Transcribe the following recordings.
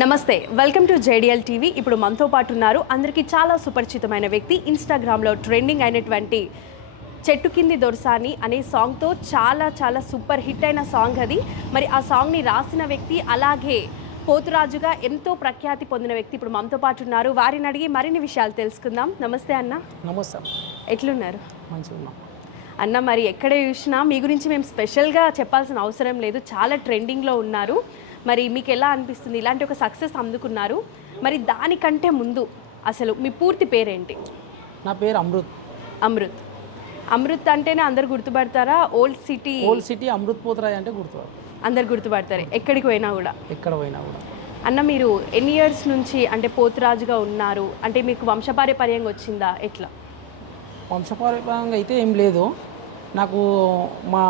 నమస్తే, welcome to జేడిఎల్ TV. ఇప్పుడు మనతో పాటు ఉన్నారు అందరికీ చాలా సుపరిచితమైన వ్యక్తి, ఇన్స్టాగ్రామ్లో ట్రెండింగ్ అయినటువంటి చెట్టు కింది దొరసాని అనే సాంగ్తో చాలా సూపర్ హిట్ అయిన సాంగ్ అది. మరి ఆ సాంగ్ని రాసిన వ్యక్తి, అలాగే పోతురాజుగా ఎంతో ప్రఖ్యాతి పొందిన వ్యక్తి ఇప్పుడు మనతో పాటు ఉన్నారు. వారిని అడిగి మరిన్ని విషయాలు తెలుసుకుందాం. నమస్తే అన్న. నమస్తే. ఎట్లున్నారు? మంచిగా ఉన్నాం అన్న. మరి ఎక్కడ చూసినా మీ గురించి మేము స్పెషల్గా చెప్పాల్సిన అవసరం లేదు, చాలా ట్రెండింగ్లో ఉన్నారు. మరి మీకు ఎలా అనిపిస్తుంది ఇలాంటి ఒక సక్సెస్ అందుకున్నారు? మరి దానికంటే ముందు అసలు మీ పూర్తి పేరేంటి? నా పేరు అమృత్. అమృత్. అమృత్ అంటేనే అందరు గుర్తుపడతారా? ఓల్డ్ సిటీ అమృత్ పోతురాజ్ అంటే గుర్తుపడతారు, అందరు గుర్తుపడతారు ఎక్కడికి పోయినా కూడా. ఎక్కడ పోయినా కూడా. అన్న, మీరు ఎన్ని ఇయర్స్ నుంచి అంటే పోతురాజుగా ఉన్నారు? అంటే మీకు వంశపారంపర్యంగా వచ్చిందా ఎట్లా? వంశపారంపర్యంగా అయితే ఏం లేదు. నాకు మా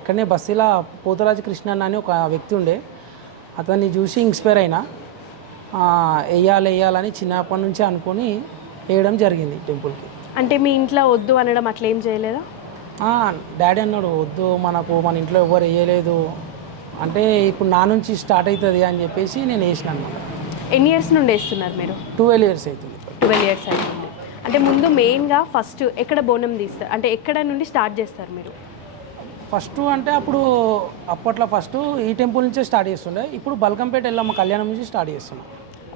ఇక్కడనే బస్తీలో పోతురాజు కృష్ణ అని ఒక వ్యక్తి ఉండే, అతన్ని చూసి ఇన్స్పైర్ అయినా వేయాలని చిన్నప్పటి నుంచి అనుకొని వేయడం జరిగింది టెంపుల్కి. అంటే మీ ఇంట్లో వద్దు అనడం అట్లా ఏం చేయలేదా? డాడీ అన్నాడు, వద్దు మన ఇంట్లో ఎవరు వేయలేదు అంటే ఇప్పుడు నా నుంచి స్టార్ట్ అవుతుంది అని చెప్పేసి నేను వేసినాను. ఎన్ని ఇయర్స్ నుండి వేస్తున్నారు మీరు? 12 ఇయర్స్ అవుతుంది. 12 ఇయర్స్ అవుతుంది. అంటే ముందు మెయిన్గా ఫస్ట్ ఎక్కడ బోనం తీస్తారు, అంటే ఎక్కడ నుండి స్టార్ట్ చేస్తారు మీరు? ఫస్ట్ అంటే అప్పట్లో ఫస్ట్ ఈ టెంపుల్ నుంచే స్టార్ట్ చేస్తుండే. ఇప్పుడు బల్కంపేట ఎల్లమ్మ కళ్యాణం నుంచి స్టార్ట్ చేస్తున్నాం.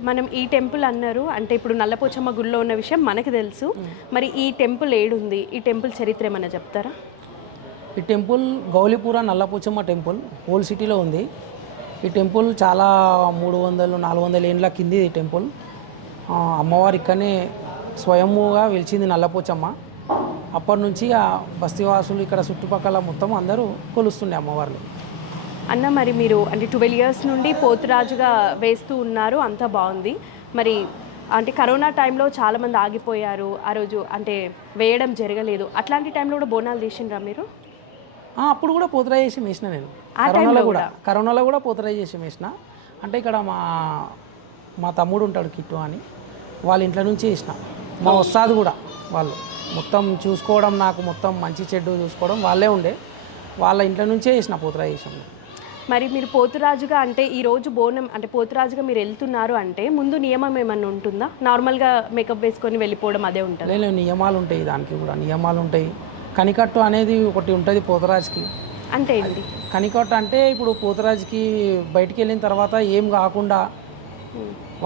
మనం ఈ టెంపుల్ అన్నారు అంటే ఇప్పుడు నల్లపోచమ్మ గుడిలో ఉన్న విషయం మనకు తెలుసు. మరి ఈ టెంపుల్ ఏడుంది? ఈ టెంపుల్ చరిత్ర ఏమన్నా చెప్తారా? ఈ temple Gowlipura Nalla Pochamma temple old సిటీలో ఉంది. ఈ టెంపుల్ చాలా 300-400 ఏండ్ల కింది ఈ టెంపుల్. అమ్మవారి ఇక్కడనే స్వయంగా వెలిచింది నల్లపోచమ్మ. అప్పటి నుంచి ఆ బస్తీవాసులు ఇక్కడ చుట్టుపక్కల మొత్తం అందరూ కొలుస్తుండే అమ్మవారిని. అన్న, మరి మీరు అంటే 12 ఇయర్స్ నుండి పోతురాజుగా వేస్తూ ఉన్నారు, అంతా బాగుంది. మరి అంటే కరోనా టైంలో చాలామంది ఆగిపోయారు, ఆ రోజు అంటే వేయడం జరగలేదు. అట్లాంటి టైంలో కూడా బోనాలు తీసిండ్రా మీరు? అప్పుడు కూడా పోతురాజేషం వేసిన నేను. కరోనాలో కూడా పోతురాజేషం వేసిన. అంటే ఇక్కడ మా తమ్ముడు ఉంటాడు కిట్టు అని, వాళ్ళ ఇంట్లో నుంచి వేసిన. మా వస్తాది కూడా వాళ్ళు మొత్తం చూసుకోవడం, నాకు మొత్తం మంచి చెడ్డు చూసుకోవడం వాళ్ళే ఉండే. వాళ్ళ ఇంట్లో నుంచే వేసిన పోతురాజేషం. మరి మీరు పోతురాజుగా అంటే ఈరోజు బోనం అంటే పోతురాజుగా మీరు వెళ్తున్నారు అంటే ముందు నియమం ఏమన్నా ఉంటుందా? నార్మల్గా మేకప్ వేసుకొని వెళ్ళిపోవడం అదే ఉంటుంది? లేదు, నియమాలు ఉంటాయి, దానికి కూడా నియమాలు ఉంటాయి. కనికట్టు అనేది ఒకటి ఉంటుంది పోతురాజుకి. అంటే ఏంటి కనికట్టు? అంటే ఇప్పుడు పోతురాజుకి బయటికి వెళ్ళిన తర్వాత ఏం కాకుండా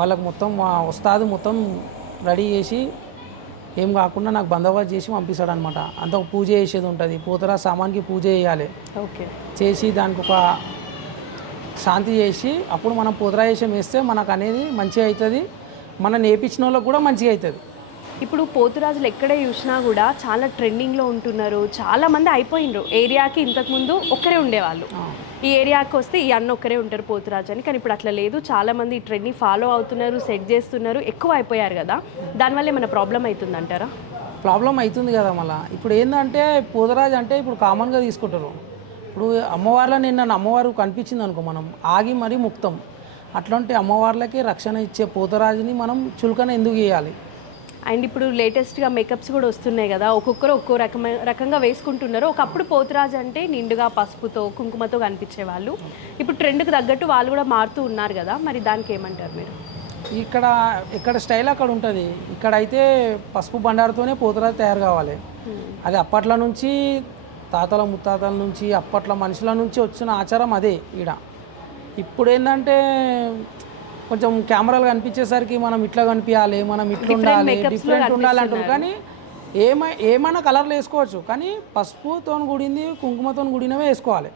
వాళ్ళకు మొత్తం వస్తాది మొత్తం రెడీ చేసి ఏం కాకుండా నాకు బందోబస్తు చేసి పంపిస్తాడు అనమాట. అంత పూజ చేసేది ఉంటుంది. పోతురాజు సామాన్కి పూజ చేయాలి. ఓకే. చేసి దానికి ఒక శాంతి చేసి అప్పుడు మనం పోతురాజేషం వేస్తే మనకు అనేది మంచిగా అవుతుంది, మనం నేర్పించిన వాళ్ళకి కూడా మంచిగా అవుతుంది. ఇప్పుడు పోతురాజులు ఎక్కడే చూసినా కూడా చాలా ట్రెండింగ్లో ఉంటున్నారు, చాలామంది అయిపోయినరు. ఏరియాకి ఇంతకుముందు ఒక్కరే ఉండేవాళ్ళు, ఈ ఏరియాకి వస్తే ఈ అన్న ఒక్కరే ఉంటారు పోతురాజు అని. కానీ ఇప్పుడు అట్లా లేదు, చాలామంది ఈ ట్రెండ్ని ఫాలో అవుతున్నారు, సెట్ చేస్తున్నారు, ఎక్కువ అయిపోయారు కదా. దానివల్ల ఏమైనా ప్రాబ్లం అవుతుంది అంటారా? ప్రాబ్లం అవుతుంది కదా. మళ్ళీ ఇప్పుడు ఏంటంటే పోతురాజు అంటే ఇప్పుడు కామన్గా తీసుకుంటారు. ఇప్పుడు అమ్మవార్ల నన్ను అమ్మవారు కనిపించింది అనుకో, మనం ఆగి మరీ ముక్తం. అట్లాంటి అమ్మవార్లకి రక్షణ ఇచ్చే పోతురాజుని మనం చులకన ఎందుకు చేయాలి? అండ్ ఇప్పుడు లేటెస్ట్గా మేకప్స్ కూడా వస్తున్నాయి కదా, ఒక్కొక్కరు ఒక్కో రకంగా వేసుకుంటున్నారు. ఒకప్పుడు పోతురాజు అంటే నిండుగా పసుపుతో కుంకుమతో కనిపించేవాళ్ళు. ఇప్పుడు ట్రెండ్కి తగ్గట్టు వాళ్ళు కూడా మారుతూ ఉన్నారు కదా, మరి దానికి ఏమంటారు మీరు? ఇక్కడ స్టైల్ అక్కడ ఉంటుంది. ఇక్కడైతే పసుపు బండారుతోనే పోతురాజు తయారు కావాలి. అది అప్పట్లో నుంచి తాతల ముత్తాతల నుంచి అప్పట్లో మనుషుల నుంచి వచ్చిన ఆచారం అదే. ఇప్పుడు ఏంటంటే కొంచెం కెమెరాలు కనిపించేసరికి మనం ఇట్లా కనిపించాలి, మనం ఇట్లా ఉండాలి, డిఫరెంట్ ఉండాలంటారు. కానీ ఏమైనా కలర్లు వేసుకోవచ్చు, కానీ పసుపుతో కూడింది కుంకుమతో కూడినవే వేసుకోవాలి.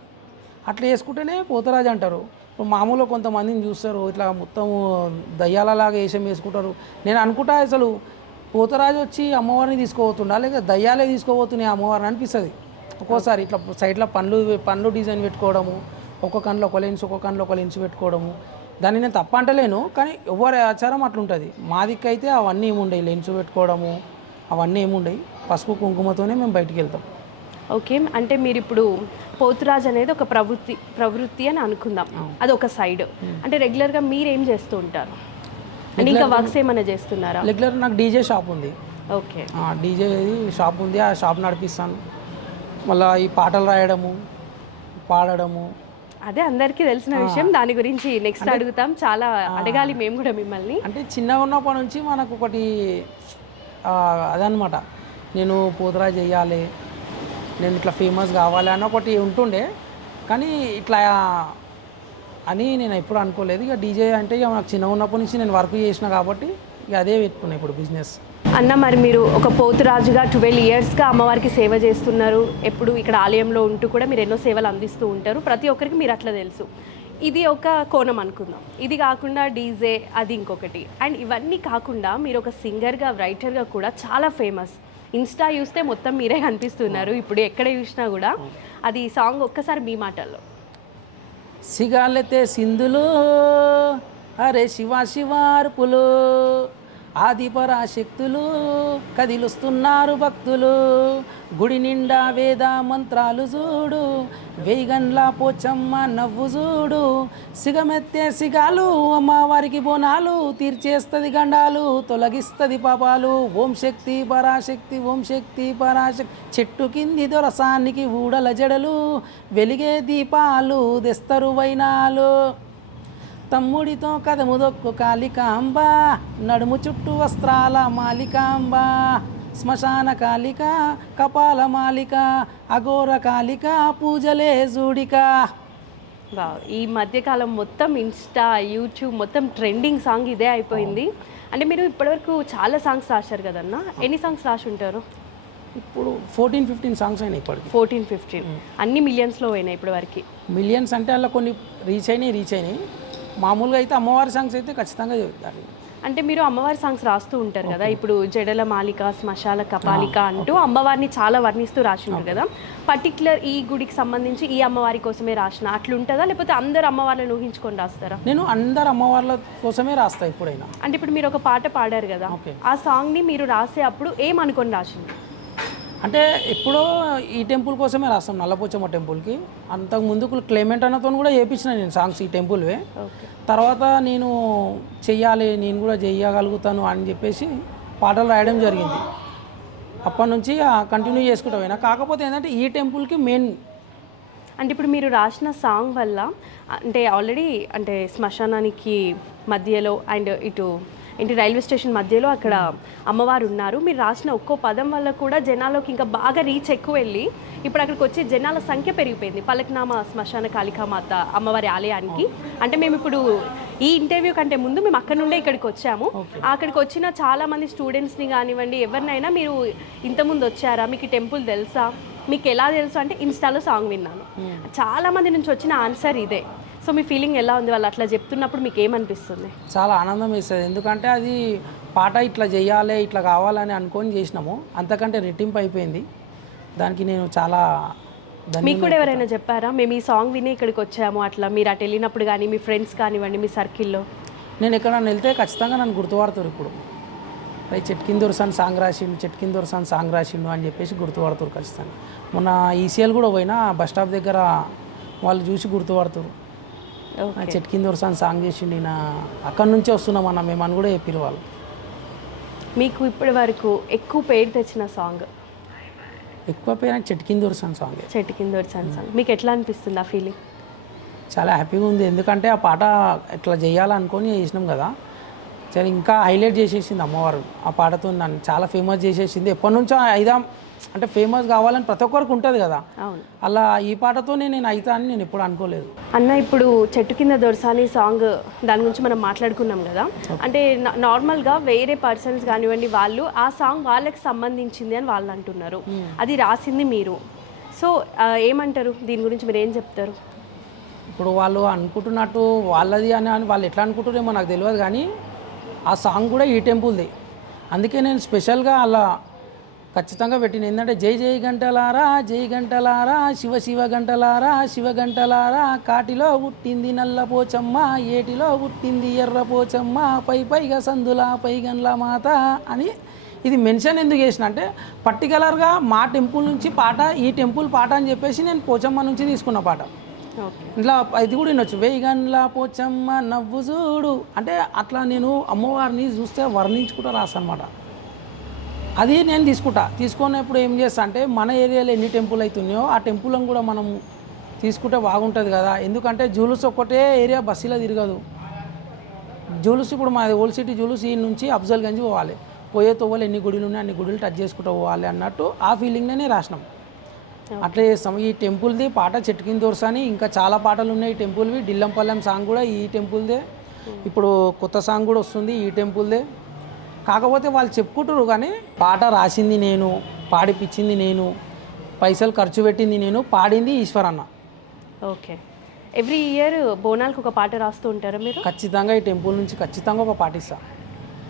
అట్లా వేసుకుంటేనే పోతురాజు అంటారు. ఇప్పుడు మామూలుగా కొంతమందిని చూస్తారు ఇట్లా మొత్తం దయ్యాలలాగా వేషం వేసుకుంటారు. నేను అనుకుంటా అసలు పోతురాజు వచ్చి అమ్మవారిని తీసుకోబోతుండా లేక దయ్యాలే తీసుకోబోతున్నాయి అమ్మవారిని అనిపిస్తుంది ఒక్కోసారి. ఇట్లా సైడ్లో పండ్లు డిజైన్ పెట్టుకోవడము, ఒక్కొక్క కన్నులో ఒక లెన్స్ ఒక్కొక్క కన్నులో ఒక లెన్స్ పెట్టుకోవడము, దాన్ని నేను తప్ప అంటలేను. కానీ ఎవరి ఆచారం అట్లుంటుంది. మా దిక్కైతే అవన్నీ ఏముండయి, లెన్స్ పెట్టుకోవడము అవన్నీ ఏముండయి. పసుపు కుంకుమతోనే మేము బయటికి వెళ్తాం. ఓకే. అంటే మీరు ఇప్పుడు పోతురాజు అనేది ఒక ప్రవృత్తి అని అనుకుందాం, అది ఒక సైడ్. అంటే రెగ్యులర్గా మీరు ఏం చేస్తూ ఉంటారు? అంటే ఇంకా వర్క్స్ ఏమైనా చేస్తున్నారా? రెగ్యులర్ నాకు డీజే షాప్ ఉంది. ఓకే. డీజే షాప్ ఉంది, ఆ షాప్ నడిపిస్తాను. మళ్ళీ ఈ పాటలు రాయడము, పాడడము, అదే అందరికీ తెలిసిన విషయం. దాని గురించి నెక్స్ట్ అడుగుతాం. చాలా అడగాలి మేము కూడా మిమ్మల్ని. అంటే చిన్నగా ఉన్నప్పటి నుంచి మనకు ఒకటి అదనమాట, నేను పోతురా చెయ్యాలి, నేను ఇట్లా ఫేమస్ కావాలి అని ఒకటి ఉంటుండే. కానీ ఇట్లా అని నేను ఎప్పుడు అనుకోలేదు. ఇక డీజే అంటే ఇక నాకు చిన్నగా ఉన్నప్పటి నుంచి నేను వర్క్ చేసిన కాబట్టి ఇక అదే పెట్టుకున్నా ఇప్పుడు బిజినెస్. అన్న, మరి మీరు ఒక పోతురాజుగా 12 ఇయర్స్గా అమ్మవారికి సేవ చేస్తున్నారు. ఎప్పుడు ఇక్కడ ఆలయంలో ఉంటూ కూడా మీరు ఎన్నో సేవలు అందిస్తూ ఉంటారు. ప్రతి ఒక్కరికి మీరు అట్లా తెలుసు. ఇది ఒక కోణం అనుకుందాం. ఇది కాకుండా డీజే అది ఇంకొకటి. అండ్ ఇవన్నీ కాకుండా మీరు ఒక సింగర్గా, రైటర్గా కూడా చాలా ఫేమస్. ఇన్స్టా చూస్తే మొత్తం మీరే కనిపిస్తున్నారు ఇప్పుడు ఎక్కడ చూసినా కూడా. అది సాంగ్ ఒక్కసారి మీ మాటల్లో. సిగాలెతే సింధులు, అరే శివ శివార్పులు, ఆదిపరాశక్తులు కదిలుస్తున్నారు భక్తులు, గుడి నిండా వేద మంత్రాలు చూడు, వేయిగండ్ల పోచమ్మ నవ్వు చూడు, సిగమెత్తే సిగాలు అమ్మవారికి బోనాలు, తీర్చేస్తుంది గండాలు తొలగిస్తుంది పాపాలు, ఓం శక్తి పరాశక్తి ఓం శక్తి పరాశక్తి, చెట్టు కింది దొరసానికి ఊడల జడలు, వెలిగే దీపాలు తెస్తరు వైనాలు, తమ్ముడితో కదము దొక్కు కాళికాంబ, నడుము చుట్టూ వస్త్రాల మాలికాంబ, శ్మశాన కాళిక కపాల మాలిక, అఘోర కాళిక పూజలే జూడిక. ఈ మధ్యకాలం మొత్తం ఇన్స్టా, యూట్యూబ్ మొత్తం ట్రెండింగ్ సాంగ్ ఇదే అయిపోయింది. అంటే మీరు ఇప్పటివరకు చాలా సాంగ్స్ రాశారు కదన్నా, ఎన్ని సాంగ్స్ రాసి ఉంటారు? ఇప్పుడు 14-15 సాంగ్స్ అయినాయి ఇప్పటికి. 14-15 అన్ని మిలియన్స్లో పోయినాయి ఇప్పటి వరకు. మిలియన్స్ అంటే అలా కొన్ని రీచ్ అయినాయి. మామూలుగా అయితే అమ్మవారి సాంగ్స్ అయితే ఖచ్చితంగా చెప్తారు. అంటే మీరు అమ్మవారి సాంగ్స్ రాస్తూ ఉంటారు కదా, ఇప్పుడు జడల మాలిక, శ్మశాల కపాలిక అంటూ అమ్మవారిని చాలా వర్ణిస్తూ రాసి ఉంటారు కదా. పర్టికులర్ ఈ గుడికి సంబంధించి ఈ అమ్మవారి కోసమే రాసిన అట్లుంటుందా, లేకపోతే అందరు అమ్మవారిని ఊహించుకొని రాస్తారా? నేను అందరు అమ్మవార్ల కోసమే రాస్తా ఎప్పుడైనా. అంటే ఇప్పుడు మీరు ఒక పాట పాడారు కదా, ఆ సాంగ్ని మీరు రాసే అప్పుడు ఏమనుకొని రాసింది? అంటే ఎప్పుడో ఈ టెంపుల్ కోసమే రాస్తాం, నల్లపోచమ్మ టెంపుల్కి. అంతకు ముందుకు క్లైమేట్ అన్నతో కూడా చేయించిన నేను సాంగ్స్ ఈ టెంపుల్వే. తర్వాత నేను చెయ్యాలి, నేను కూడా చెయ్యగలుగుతాను అని చెప్పేసి పాటలు రాయడం జరిగింది. అప్పటి నుంచి కంటిన్యూ చేసుకుంటా పోయినా. కాకపోతే ఏంటంటే ఈ టెంపుల్కి మెయిన్. అంటే ఇప్పుడు మీరు రాసిన సాంగ్ వల్ల అంటే ఆల్రెడీ అంటే శ్మశానానికి మధ్యలో అండ్ ఇంటి రైల్వే స్టేషన్ మధ్యలో అక్కడ అమ్మవారు ఉన్నారు. మీరు రాసిన ఒక్కో పదం వల్ల కూడా జనాల్లోకి ఇంకా బాగా రీచ్ ఎక్కువ వెళ్ళి ఇప్పుడు అక్కడికి వచ్చే జనాల సంఖ్య పెరిగిపోయింది. పలక్నామ శ్మశాన కాళికామాత అమ్మవారి ఆలయానికి. అంటే మేము ఇప్పుడు ఈ ఇంటర్వ్యూ కంటే ముందు మేము అక్కడ నుండే ఇక్కడికి వచ్చాము. అక్కడికి వచ్చిన చాలామంది స్టూడెంట్స్ని కానివ్వండి, ఎవరినైనా మీరు ఇంతకుముందు వచ్చారా, మీకు టెంపుల్ తెలుసా, మీకు ఎలా తెలుసు అంటే ఇన్స్టాలో సాంగ్ విన్నాను. చాలామంది నుంచి వచ్చిన ఆన్సర్ ఇదే. సో మీ ఫీలింగ్ ఎలా ఉంది వాళ్ళు అట్లా చెప్తున్నప్పుడు మీకు ఏమనిపిస్తుంది? చాలా ఆనందం వేస్తుంది. ఎందుకంటే అది పాట ఇట్లా చేయాలి, ఇట్లా కావాలని అనుకొని చేసినాము, అంతకంటే రెట్టింపు అయిపోయింది. దానికి నేను చాలా. మీకు కూడా ఎవరైనా చెప్పారా మేము ఈ సాంగ్ విని ఇక్కడికి వచ్చాము అట్లా, మీరు అటు వెళ్ళినప్పుడు కానీ మీ ఫ్రెండ్స్ కానివ్వండి మీ సర్కిల్లో? నేను ఎక్కడన్నా వెళ్తే ఖచ్చితంగా నన్ను గుర్తుపడతారు. ఇప్పుడు చెట్కిందొరసాన్ సాంగ్ రాసిండు అని చెప్పేసి గుర్తుపడతారు ఖచ్చితంగా. మొన్న ఈసీఎల్ కూడా పోయినా బస్ స్టాప్ దగ్గర వాళ్ళు చూసి గుర్తుపడతారు, చెట్కిందొరసాన్ సాంగ్ చేసిండు నా అక్కడి నుంచే వస్తున్నామన్నా మేము అని కూడా చెప్పారు వాళ్ళు. మీకు ఇప్పటి వరకు ఎక్కువ పేరు తెచ్చిన సాంగ్? ఎక్కువ పేరు చెట్కిందొరసాన్ సాంగ్. చెట్కిందొరసాన్ సాంగ్ మీకు ఎట్లా అనిపిస్తుంది ఆ ఫీలింగ్? చాలా హ్యాపీగా ఉంది. ఎందుకంటే ఆ పాట ఇట్లా చేయాలనుకొని చేసినాం కదా, చాలా ఇంకా హైలైట్ చేసేసింది అమ్మవారు. ఆ పాటతో నన్ను చాలా ఫేమస్ చేసేసింది. ఎప్పటి నుంచో అంటే ఫేమస్ కావాలని ప్రతి ఒక్కరికి ఉంటుంది కదా, అలా ఈ పాటతోనే నేను అవుతా అని నేను ఎప్పుడు అనుకోలేదు. అన్న, ఇప్పుడు చెట్టు కింద దొరసాని సాంగ్ దాని గురించి మనం మాట్లాడుకున్నాం కదా, అంటే నార్మల్గా వేరే పర్సన్స్ కానివ్వండి వాళ్ళు ఆ సాంగ్ వాళ్ళకి సంబంధించింది అని వాళ్ళు అంటున్నారు, అది రాసింది మీరు. సో ఏమంటారు దీని గురించి, మీరు ఏం చెప్తారు? ఇప్పుడు వాళ్ళు అనుకుంటున్నట్టు వాళ్ళది అని వాళ్ళు ఎట్లా అనుకుంటారేమో నాకు తెలియదు, కానీ ఆ సాంగ్ కూడా ఈ టెంపుల్ది. అందుకే నేను స్పెషల్గా అలా ఖచ్చితంగా పెట్టిన. ఏంటంటే జై జై గంటలారా, జై గంటలారా, శివ శివ గంటలారా, శివ గంటలారా, కాటిలో పుట్టింది నల్ల పోచమ్మ, ఏటిలో పుట్టింది ఎర్ర పోచమ్మ, పైగా సందుల పైగన్ల మాత అని ఇది మెన్షన్ ఎందుకు చేసిన అంటే పర్టికులర్గా మా టెంపుల్ నుంచి పాట, ఈ టెంపుల్ పాట అని చెప్పేసి నేను పోచమ్మ నుంచి తీసుకున్న పాట. ఇట్లా ఇది కూడా వినొచ్చు, వేయిగండ్ల పోచమ్మ నవ్వు చూడు అంటే అట్లా నేను అమ్మవారిని చూస్తే వర్ణించుకుంటూ రాసనమాట. అది నేను తీసుకున్నప్పుడు ఏం చేస్తా అంటే మన ఏరియాలో ఎన్ని టెంపుల్ అవుతున్నాయో ఆ టెంపుల్ని కూడా మనం తీసుకుంటే బాగుంటుంది కదా, ఎందుకంటే జూలుస్ ఒక్కటే ఏరియా బస్సులో తిరగదు. జూలుస్ ఇప్పుడు మాది ఓల్డ్ సిటీ జూలుస్ ఈ నుంచి అఫ్జల్ గంజ్ పోవాలి, పోయే తోవలు ఎన్ని గుడులు ఉన్నాయి అన్ని గుడులు టచ్ చేసుకుంటూ పోవాలి అన్నట్టు ఆ ఫీలింగ్నే రాసినాం. అట్లా చేస్తాం. ఈ టెంపుల్ది పాట చెట్టు కింద దొరసాని ఇంకా చాలా పాటలు ఉన్నాయి ఈ టెంపుల్వి. డిల్లంపల్లెం సాంగ్ కూడా ఈ టెంపుల్దే. ఇప్పుడు కొత్త సాంగ్ కూడా వస్తుంది ఈ టెంపుల్దే. కాకపోతే వాళ్ళు చెప్పుకుంటారు కానీ పాట రాసింది నేను, పాడిపించింది నేను, పైసలు ఖర్చు పెట్టింది నేను, పాడింది ఈశ్వరన్న. ఓకే. ఎవ్రీ ఇయర్ బోనాలకు ఒక పాట రాస్తూ ఉంటారా మీరు? ఖచ్చితంగా ఈ టెంపుల్ నుంచి ఖచ్చితంగా ఒక పాట ఇస్తా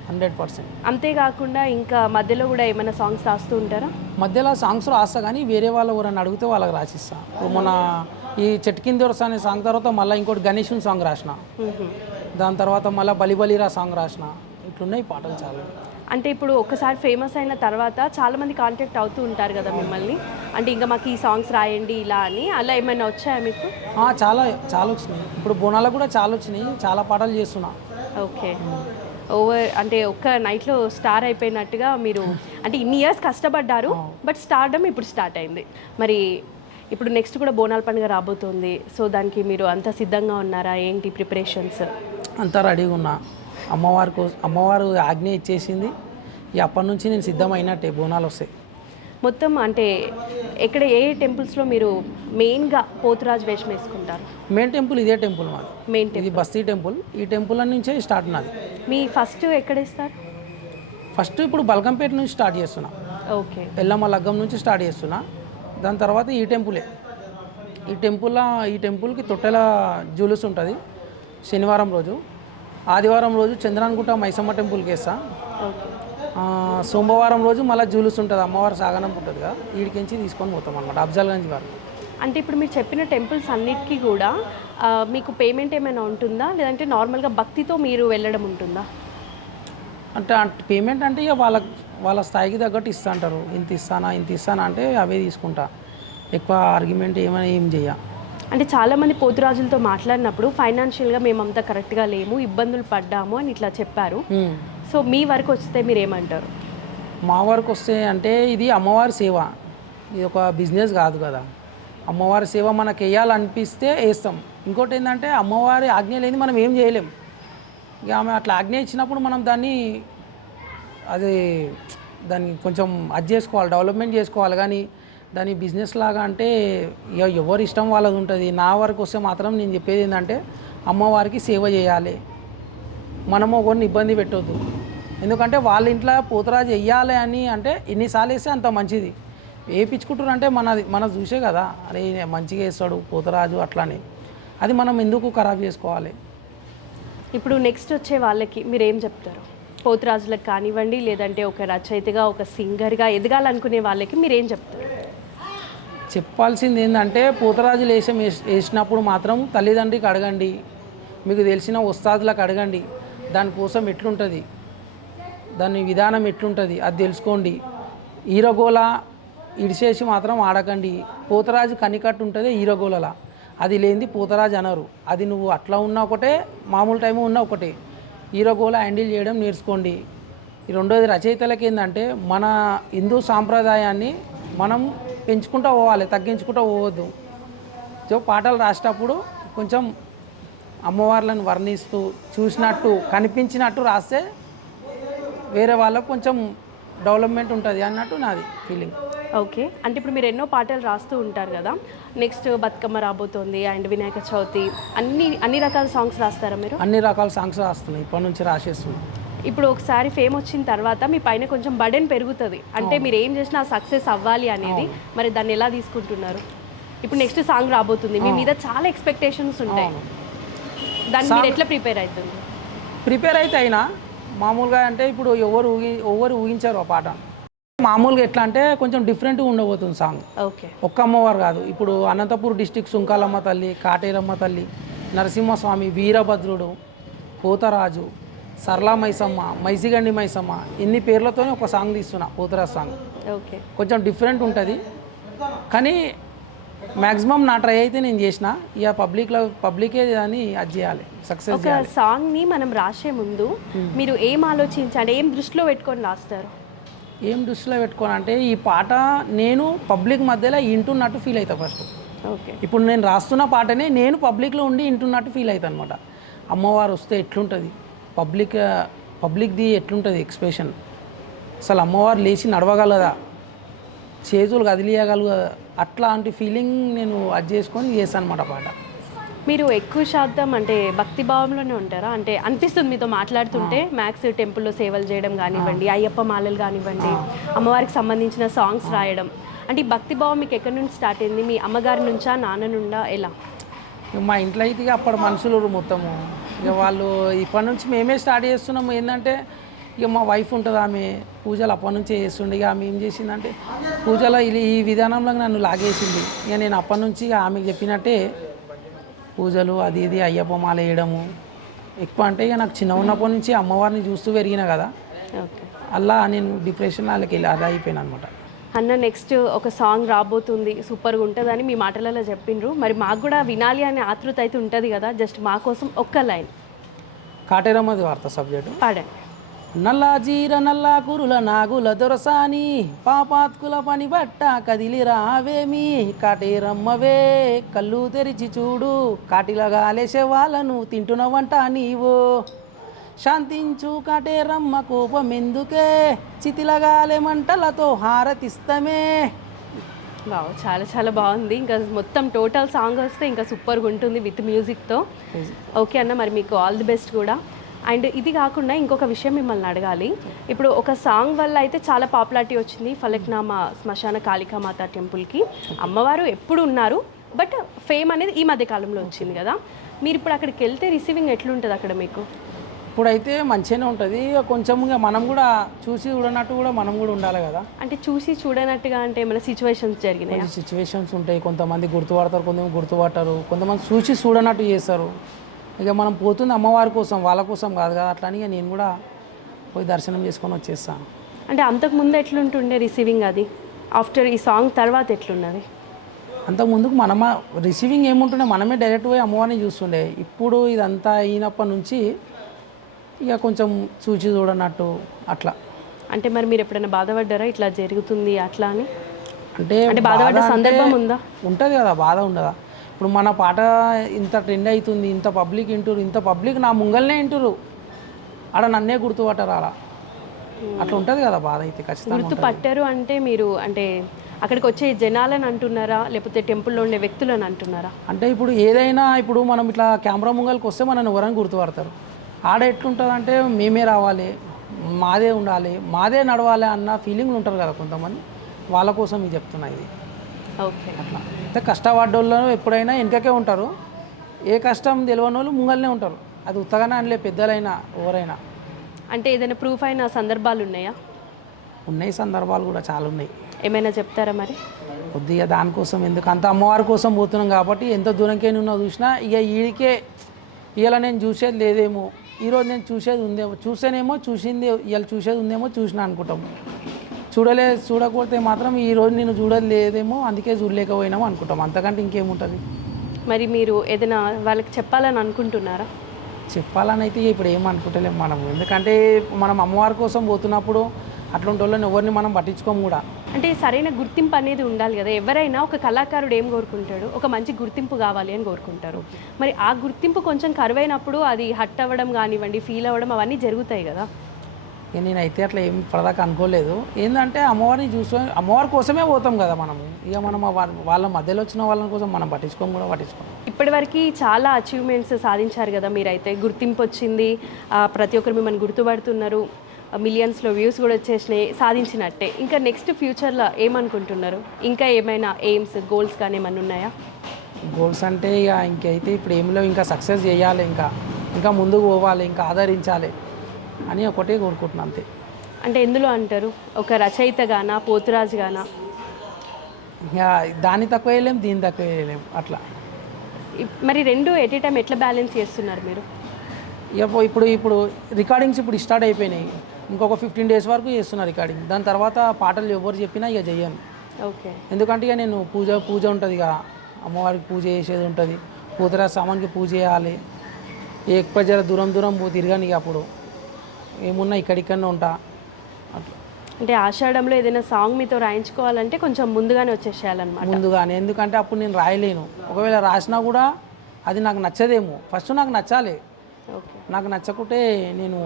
100%. అంతేకాకుండా ఇంకా మధ్యలో కూడా ఏమైనా సాంగ్స్ రాస్తూ ఉంటారా? మధ్యలో సాంగ్స్ రాస్తా కానీ వేరే వాళ్ళు ఎవరైనా అడిగితే వాళ్ళకి రాసిస్తా. ఇప్పుడు మన ఈ చెట్టు కింద దొరస అనే సాంగ్ తర్వాత మళ్ళీ ఇంకోటి గణేషుని సాంగ్ రాసిన, దాని తర్వాత మళ్ళీ బలిబలిరా సాంగ్ రాసిన. ఇట్లున్నాయి పాటలు చాలా. అంటే ఇప్పుడు ఒక్కసారి ఫేమస్ అయిన తర్వాత చాలామంది కాంటాక్ట్ అవుతూ ఉంటారు కదా మిమ్మల్ని, అంటే ఇంకా మాకు ఈ సాంగ్స్ రాయండి ఇలా అని, అలా ఏమైనా వచ్చాయా మీకు? చాలా చాలా వచ్చినాయి. ఇప్పుడు బోనాలకు కూడా చాలా వచ్చినాయి, చాలా పాటలు చేస్తున్నా. ఓకే. అంటే ఒక్క నైట్లో స్టార్ అయిపోయినట్టుగా మీరు, అంటే ఇన్ని ఇయర్స్ కష్టపడ్డారు బట్ స్టార్డమ్ ఇప్పుడు స్టార్ట్ అయింది. మరి ఇప్పుడు నెక్స్ట్ కూడా బోనాల పండుగ రాబోతుంది, సో దానికి మీరు అంత సిద్ధంగా ఉన్నారా? ఏంటి ప్రిపరేషన్స్? అంతా రెడీగా ఉన్నా. అమ్మవారు ఆజ్ఞ ఇచ్చేసింది, అప్పటి నుంచి నేను సిద్ధమైనట్టే బోనాలు వస్తాయి. మొత్తం అంటే ఎక్కడ ఏ టెంపుల్స్లో మీరు మెయిన్గా పోతురాజు వేషం వేసుకుంటారు? మెయిన్ టెంపుల్ ఇదే టెంపుల్ మాది. మెయిన్ ఇది బస్తీ టెంపుల్. ఈ టెంపుల్ నుంచే స్టార్ట్ నాది. మీ ఫస్ట్ ఎక్కడ ఇస్తారు? ఫస్ట్ ఇప్పుడు బల్కంపేట నుంచి స్టార్ట్ చేస్తున్నా. ఓకే. ఎల్లమ్మ లగ్గం నుంచి స్టార్ట్ చేస్తున్నా. దాని తర్వాత ఈ టెంపులే. ఈ టెంపుల్కి తొట్టెల జూలుస్ ఉంటుంది శనివారం రోజు. ఆదివారం రోజు చంద్రాన్గుట్ట మైసమ్మ టెంపుల్కి వేస్తా. ఓకే. సోమవారం రోజు మళ్ళీ జూలుస్ ఉంటుంది, అమ్మవారు సాగనంపు ఉంటుంది కదా, వీడికించి తీసుకొని పోతాం అనమాట అఫ్జల్గంజ్ వారు. అంటే ఇప్పుడు మీరు చెప్పిన టెంపుల్స్ అన్నిటికీ కూడా మీకు పేమెంట్ ఏమైనా ఉంటుందా, లేదంటే నార్మల్గా భక్తితో మీరు వెళ్ళడం ఉంటుందా? అంటే పేమెంట్ అంటే ఇక వాళ్ళ స్థాయికి తగ్గట్టు ఇస్తా అంటారు. ఇంత ఇస్తానా అంటే అవే తీసుకుంటా. ఎక్కువ ఆర్గ్యుమెంట్ ఏం చేయ. అంటే చాలామంది పోతురాజులతో మాట్లాడినప్పుడు ఫైనాన్షియల్గా మేమంతా కరెక్ట్గా లేము, ఇబ్బందులు పడ్డాము అని ఇట్లా చెప్పారు. సో మీ వరకు వస్తే మీరు ఏమంటారు? మా వరకు వస్తే అంటే ఇది అమ్మవారి సేవ, ఇది ఒక బిజినెస్ కాదు కదా. అమ్మవారి సేవ మనకు వేయాలనిపిస్తే వేస్తాం. ఇంకోటి ఏంటంటే అమ్మవారి ఆజ్ఞ లేని మనం ఏం చేయలేం. ఇక ఆమె అట్లా ఆజ్ఞ ఇచ్చినప్పుడు మనం దాన్ని కొంచెం చేసుకోవాలి, డెవలప్మెంట్ చేసుకోవాలి. కానీ దాని బిజినెస్ లాగా అంటే ఇక ఎవరి ఇష్టం వాళ్ళది ఉంటుంది. నా వరకు వస్తే మాత్రం నేను చెప్పేది ఏంటంటే అమ్మవారికి సేవ చేయాలి, మనము ఒకరిని ఇబ్బంది పెట్టొద్దు. ఎందుకంటే వాళ్ళ ఇంట్లో పోతురాజు వెయ్యాలి అని అంటే ఎన్నిసార్లు వేస్తే అంత మంచిది. వేయించుకుంటారు అంటే మనది చూసే కదా, అరే మంచిగా వేస్తాడు పోతురాజు అట్లానే, అది మనం ఎందుకు ఖరాబ్ చేసుకోవాలి? ఇప్పుడు నెక్స్ట్ వచ్చే వాళ్ళకి మీరు ఏం చెప్తారు? పోతురాజులకు కానివ్వండి, లేదంటే ఒక రచయితగా ఒక సింగర్గా ఎదగాలనుకునే వాళ్ళకి మీరు ఏం చెప్తారు? చెప్పాల్సింది ఏంటంటే పోతురాజులు వేసినప్పుడు మాత్రం తల్లిదండ్రికి అడగండి, మీకు తెలిసిన ఉస్తాదులకు అడగండి, దానికోసం ఎట్లుంటుంది, దాని విధానం ఎట్లుంటుంది అది తెలుసుకోండి. ఈరగోల ఇడిసేసి మాత్రం ఆడకండి. పోతరాజు కనికట్టు ఉంటుంది ఈరగోలలా, అది లేనిది పోతరాజు అనరు. అది నువ్వు అట్లా ఉన్నా ఒకటే, మామూలు టైము ఉన్నా ఒకటే. ఈరగోల హ్యాండిల్ చేయడం నేర్చుకోండి. ఈ రెండోది రచయితలకి ఏంటంటే మన హిందూ సాంప్రదాయాన్ని మనం పెంచుకుంటూ పోవాలి, తగ్గించుకుంటూ పోవద్దు. సో పాటలు రాసేటప్పుడు కొంచెం అమ్మవార్లను వర్ణిస్తూ చూసినట్టు కనిపించినట్టు రాస్తే వేరే వాళ్ళకు కొంచెం డెవలప్మెంట్ ఉంటుంది అన్నట్టు నాది ఫీలింగ్. ఓకే. అంటే ఇప్పుడు మీరు ఎన్నో పాటలు రాస్తూ ఉంటారు కదా, నెక్స్ట్ బతుకమ్మ రాబోతోంది అండ్ వినాయక చవితి, అన్ని రకాల సాంగ్స్ రాస్తారా మీరు? అన్ని రకాల సాంగ్స్ రాస్తున్నాయి, ఇప్పటి నుంచి రాసేస్తున్నాయి. ఇప్పుడు ఒకసారి ఫేమ్ వచ్చిన తర్వాత మీ పైన కొంచెం బర్డెన్ పెరుగుతుంది, అంటే మీరు ఏం చేసినా సక్సెస్ అవ్వాలి అనేది. మరి దాన్ని ఎలా తీసుకుంటున్నారు? ఇప్పుడు నెక్స్ట్ సాంగ్ రాబోతుంది, మీ మీద చాలా ఎక్స్పెక్టేషన్స్ ఉంటాయి, దాన్ని మీరు ఎట్లా ప్రిపేర్ అయితే అయినా మామూలుగా అంటే ఇప్పుడు ఎవరు ఊహించారు ఆ పాట. మామూలుగా ఎట్లా అంటే కొంచెం డిఫరెంట్గా ఉండబోతుంది సాంగ్. ఓకే. ఒక్క అమ్మవారు కాదు, ఇప్పుడు అనంతపూర్ డిస్టిక్ సుంకాలమ్మ తల్లి, కాటేరమ్మ తల్లి, నరసింహస్వామి, వీరభద్రుడు, పోతరాజు, సరళా మైసమ్మ, మైసిగండి మైసమ్మ, ఇన్ని పేర్లతోనే ఒక సాంగ్ తీస్తున్నా, పోతరాజు సాంగ్. ఓకే. కొంచెం డిఫరెంట్ ఉంటుంది కానీ మ్యాక్సిమం నా ట్రై అయితే నేను చేసిన. ఇక పబ్లికే దాన్ని అది చేయాలి, సక్సెస్ చేయాలి. ఒక సాంగ్ని మనం రాసే ముందు మీరు ఏం ఆలోచించాలి, ఏం దృష్టిలో పెట్టుకొని రాస్తారు? ఏం దృష్టిలో పెట్టుకోని అంటే ఈ పాట నేను పబ్లిక్ మధ్యలో వింటున్నట్టు ఫీల్ అవుతా ఫస్ట్. ఓకే. ఇప్పుడు నేను రాస్తున్న పాటనే నేను పబ్లిక్లో ఉండి వింటున్నట్టు ఫీల్ అవుతాను అనమాట. అమ్మవారు వస్తే ఎట్లుంటుంది, పబ్లిక్ది ఎట్లుంటుంది ఎక్స్ప్రెషన్, అసలు అమ్మవారు లేచి నడవగలదా, చేతులు కదిలియగలదా, అట్లాంటి ఫీలింగ్ నేను అది చేసుకొని చేస్తాను అనమాట పాట. మీరు ఎక్కువ శాతం అంటే భక్తి భావంలోనే ఉంటారా? అంటే అనిపిస్తుంది మీతో మాట్లాడుతుంటే మ్యాక్స్ టెంపుల్లో సేవలు చేయడం కానివ్వండి, అయ్యప్ప మాలలు కానివ్వండి, అమ్మవారికి సంబంధించిన సాంగ్స్ రాయడం, అంటే ఈ భక్తి భావం మీకు ఎక్కడి నుంచి స్టార్ట్ అయింది? మీ అమ్మగారి నుంచా, నాన్న నుండా, ఎలా? ఇక మా ఇంట్లో అయితే ఇక అప్పటి మనుషులు మొత్తము ఇక వాళ్ళు ఇప్పటి నుంచి మేమే స్టార్ట్ చేస్తున్నాము. ఏంటంటే ఇక మా వైఫ్ ఉంటుంది, ఆమె పూజలు అప్పటి నుంచే చేస్తుండే. ఇక ఆమె ఏం చేసిందంటే పూజలో ఈ విధానంలో నన్ను లాగేసింది. ఇక నేను అప్పటి నుంచి ఇక ఆమెకు చెప్పినట్టే పూజలు అది ఇది అయ్యప్ప మాల వేయడము ఎక్కువ. అంటే ఇక నాకు చిన్న ఉన్నప్పటి నుంచి అమ్మవారిని చూస్తూ పెరిగిన కదా, ఓకే. అలా నేను డిప్రెషన్ వాళ్ళకి వెళ్ళి అది అయిపోయాను అనమాట. అన్న నెక్స్ట్ ఒక సాంగ్ రాబోతుంది, సూపర్గా ఉంటుందని మీ మాటలలో చెప్పిండ్రు. మరి మాకు కూడా వినాలి అనే ఆతృత అయితే ఉంటుంది కదా, జస్ట్ మా కోసం ఒక్క లైన్ కాటేరమ్మది వార్త సబ్జెక్టు. పాడండి. నల్లా జీర నల్లా కురుల నాగుల దొరసాని పాపాత్కుల పని బట్ట కదిలి రావేమి కాటేరమ్మవే కళ్ళు తెరిచి చూడు కాటిలగాలేసే వాళ్ళను తింటున్నవంట నీవు శాంతించు కాటేరమ్మ కోపం ఎందుకే చితిలగాలే మంటలతో హారతిస్తమే. వావ్, చాలా చాలా బాగుంది. ఇంకా మొత్తం టోటల్ సాంగ్ వస్తే ఇంకా సూపర్గా ఉంటుంది విత్ మ్యూజిక్తో. ఓకే అన్న, మరి మీకు ఆల్ ది బెస్ట్ కూడా. అండ్ ఇది కాకుండా ఇంకొక విషయం మిమ్మల్ని అడగాలి. ఇప్పుడు ఒక సాంగ్ వల్ల అయితే చాలా పాపులారిటీ వచ్చింది ఫలక్నామా శ్మశాన కాళికామాత టెంపుల్కి. అమ్మవారు ఎప్పుడు ఉన్నారు, బట్ ఫేమ్ అనేది ఈ మధ్య కాలంలో వచ్చింది కదా. మీరు ఇప్పుడు అక్కడికి వెళ్తే రిసీవింగ్ ఎట్లుంటుంది అక్కడ మీకు? ఇప్పుడైతే మంచిగానే ఉంటుంది. కొంచెం ఇంకా మనం కూడా చూసి చూడనట్టు కూడా మనం కూడా ఉండాలి కదా. అంటే చూసి చూడనట్టుగా అంటే ఏమైనా సిచ్యువేషన్స్ జరిగినాయి? కొంచెం సిచ్యువేషన్స్ ఉంటాయి, కొంతమంది గుర్తుపడతారు, కొంతమంది గుర్తుపట్టరు, కొంతమంది చూసి చూడనట్టు చేస్తారు. ఇక మనం పోతుంది అమ్మవారి కోసం, వాళ్ళ కోసం కాదు కదా. అట్లని ఇక నేను కూడా పోయి దర్శనం చేసుకొని వచ్చేస్తాను. అంటే అంతకుముందు ఎట్లుంటుండే రిసీవింగ్, అది ఆఫ్టర్ ఈ సాంగ్ తర్వాత ఎట్లున్నది? అంతకుముందుకు రిసీవింగ్ ఏముంటుండే, మనమే డైరెక్ట్ పోయి అమ్మవారిని చూస్తుండే. ఇప్పుడు ఇదంతా అయినప్పటి నుంచి ఇక కొంచెం చూచి చూడనట్టు అట్లా. అంటే మరి మీరు ఎప్పుడైనా బాధపడ్డారా ఇట్లా జరుగుతుంది అట్లా అని? అంటే బాధపడ్డ సందర్భం ఉందా? ఉంటుంది కదా, బాధ ఉండదా? ఇప్పుడు మన పాట ఇంత ట్రెండ్ అవుతుంది, ఇంత పబ్లిక్ వింటురు, ఇంత పబ్లిక్ నా ముంగల్నే వింటురు, ఆడ నన్నే గుర్తుపట్టరు అలా, అట్లా ఉంటుంది కదా బాధ అయితే ఖచ్చితంగా. గుర్తుపట్టారు అంటే మీరు అంటే అక్కడికి వచ్చే జనాలను అంటున్నారా, లేకపోతే టెంపుల్లో ఉండే వ్యక్తులను అంటున్నారా? అంటే ఇప్పుడు ఏదైనా ఇప్పుడు మనం ఇట్లా కెమెరా ముంగల్కి వస్తే మనల్ని ఎవరైనా గుర్తుపడతారు. ఆడ ఎట్లుంటుంది అంటే మేమే రావాలి, మాదే ఉండాలి, మాదే నడవాలి అన్న ఫీలింగ్లు ఉంటారు కదా కొంతమంది, వాళ్ళ కోసం ఇది చెప్తున్నా ఇది. ఓకే. అట్లా అయితే కష్టపడ్డోళ్ళు ఎప్పుడైనా వెనకకే ఉంటారు, ఏ కష్టం తెలియని వాళ్ళు ముంగల్నే ఉంటారు. అది ఉత్తగానే అనలే, పెద్దలైనా ఎవరైనా. అంటే ఏదైనా ప్రూఫ్ అయిన సందర్భాలు ఉన్నాయా? ఉన్నాయి, సందర్భాలు కూడా చాలా ఉన్నాయి. ఏమైనా చెప్తారా మరి? కొద్దిగా దానికోసం ఎందుకు, అంత అమ్మవారి కోసం పోతున్నాం కాబట్టి ఎంత దూరంకైనా ఉన్నా చూసినా ఇక వీడికే ఇలా నేను చూసేది లేదేమో, ఈరోజు నేను చూసేది ఉందేమో, చూసేనేమో చూసింది, ఇవాళ చూసేది ఉందేమో చూసినా అనుకుంటాం. చూడకపోతే మాత్రం ఈరోజు నేను చూడలేదు లేదేమో, అందుకే చూడలేకపోయినామో అనుకుంటాం. అంతకంటే ఇంకేముంటుంది? మరి మీరు ఏదైనా వాళ్ళకి చెప్పాలని అనుకుంటున్నారా? చెప్పాలని అయితే ఇప్పుడు ఏమనుకుంటలేము మనం, ఎందుకంటే మనం అమ్మవారి కోసం పోతున్నప్పుడు అట్లాంటి వాళ్ళని ఎవరిని మనం పట్టించుకోము కూడా. అంటే సరైన గుర్తింపు అనేది ఉండాలి కదా. ఎవరైనా ఒక కళాకారుడు ఏం కోరుకుంటాడు, ఒక మంచి గుర్తింపు కావాలి అని కోరుకుంటారు. మరి ఆ గుర్తింపు కొంచెం కరువైనప్పుడు అది హట్ అవ్వడం కానివ్వండి, ఫీల్ అవ్వడం అవన్నీ జరుగుతాయి కదా. ఇక నేనైతే అట్లా ఏం పడదాకా అనుకోలేదు. ఏంటంటే అమ్మవారిని అమ్మవారి కోసమే పోతాం కదా మనము. ఇక మనం వాళ్ళ మధ్యలో వచ్చిన వాళ్ళ కోసం మనం పట్టించుకోము కూడా పట్టించుకోము. ఇప్పటివరకు చాలా అచీవ్మెంట్స్ సాధించారు కదా మీరైతే. గుర్తింపు వచ్చింది, ప్రతి ఒక్కరు మిమ్మల్ని గుర్తుపడుతున్నారు, మిలియన్స్లో వ్యూస్ కూడా వచ్చేసినాయి, సాధించినట్టే. ఇంకా నెక్స్ట్ ఫ్యూచర్లో ఏమనుకుంటున్నారు? ఇంకా ఏమైనా ఎయిమ్స్, గోల్స్ కానీ ఏమైనా ఉన్నాయా? గోల్స్ అంటే ఇక ఇంకైతే ఇప్పుడు ఏమిలో ఇంకా సక్సెస్ చేయాలి, ఇంకా ముందుకు పోవాలి, ఇంకా ఆదరించాలి అని ఒకటే కోరుకుంటున్నాను అంతే. అంటే ఎందులో అంటారు? ఒక రచయిత గానా, పోతురాజు గానా? ఇక దాన్ని తక్కువ వేయలేము, దీన్ని తక్కువ వేయలేము అట్లా. మరి రెండు ఎట్ ఏ టైం ఎట్లా బ్యాలెన్స్ చేస్తున్నారు మీరు? ఇక ఇప్పుడు రికార్డింగ్స్ ఇప్పుడు స్టార్ట్ అయిపోయినాయి. ఇంకొక 15 days వరకు చేస్తున్నా రికార్డింగ్. దాని తర్వాత పాటలు ఎవరు చెప్పినా ఇక చెయ్యను. ఓకే. ఎందుకంటే ఇక నేను పూజ ఉంటుంది ఇక అమ్మవారికి పూజ చేసేది ఉంటుంది, పూతరాజు సామాన్కి పూజ చేయాలి. ఎక్కువ జర దూరం తిరగాను. ఇక అప్పుడు ఏమున్నా ఇక్కడిక్కడనే ఉంటా అట్లా. అంటే ఆషాఢంలో ఏదైనా సాంగ్ మీతో రాయించుకోవాలంటే కొంచెం ముందుగానే వచ్చేసేయాలన్నమాట. ముందుగానే, ఎందుకంటే అప్పుడు నేను రాయలేను. ఒకవేళ రాసినా కూడా అది నాకు నచ్చదేమో. ఫస్ట్ నాకు నచ్చాలి. ఓకే. నాకు నచ్చకుంటే నేను